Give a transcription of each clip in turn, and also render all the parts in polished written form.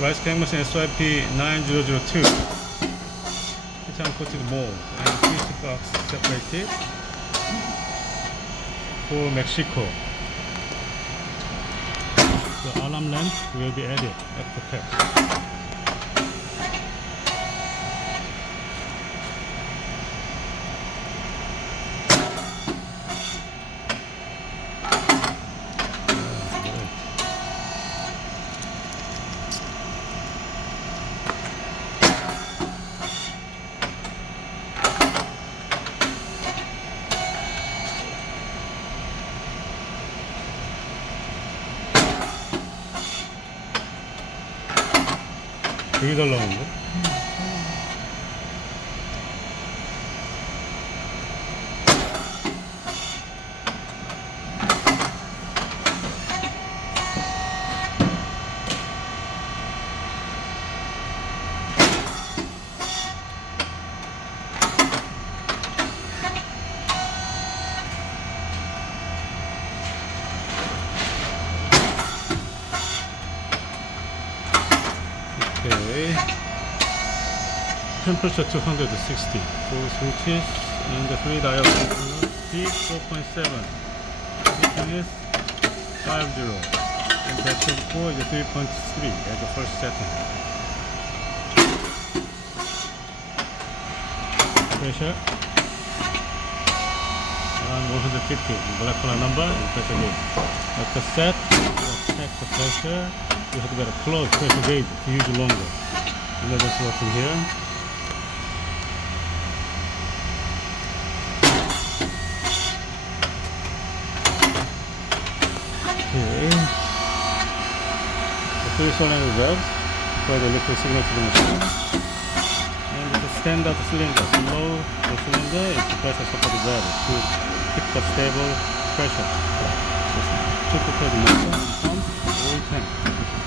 rice cake machine SYP9002. Titanium Coated Moulds and 3 box separated for Mexico. The alarm lamp will be added after test. 되게 잘 나오는데? Okay. Temperature 260. 4 switches and the 3 dial controllers. Speed 4.7. Thickness 50. And pressure 4 is 3.3 at the first setting. Pressure around 150. Black color number and pressure gauge. At the set, check the pressure. You have to get a close pressure gauge to use it longer. And let us work in here. Okay. The 3 solenoid valves provide the electrical signal to the machine. And with the standard cylinder, below the cylinder is the pressure supported valve to keep the stable pressure. Supercharged motor and pump, oil tank.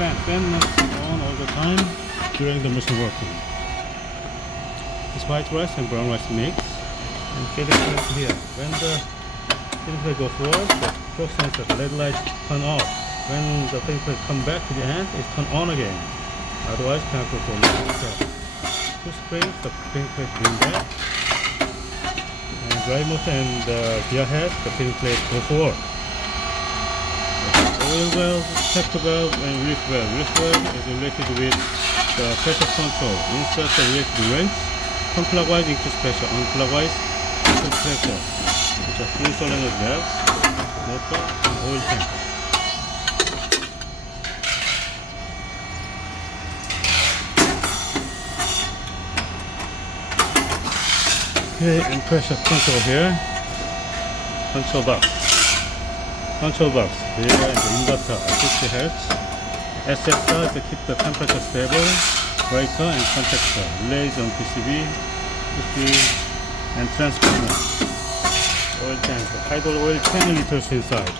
Fan must be on all the time during the machine working. This white rice and brown rice mix and feeding plate here. When the feeding plate goes forward, the torque sensor, the red light turn off. When the feeding plate come back to the end, it's turn on again. Otherwise, cannot go forward. Two springs, the feeding plate bring back. And drive motor and the gear head, the feeding plate go forward. Oil valve, check valve, and relief valve. Relief valve is related with the pressure control. Insert the related to wrench. Clockwise increase pressure, unclockwise decrease pressure. It's a 3 solenoid valve, motor, and oil tank. Okay, and pressure control here. Control box. Control box here and the inverter 60 Hz. SFR to keep the temperature stable. Breaker and contactor. Relays on PCB, and transformer. Oil tank. The hydraulic oil 10 liters inside.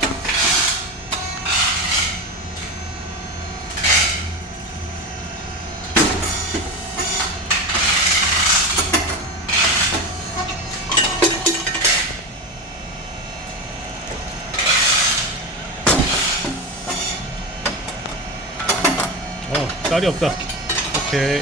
딸이 없다. 오케이.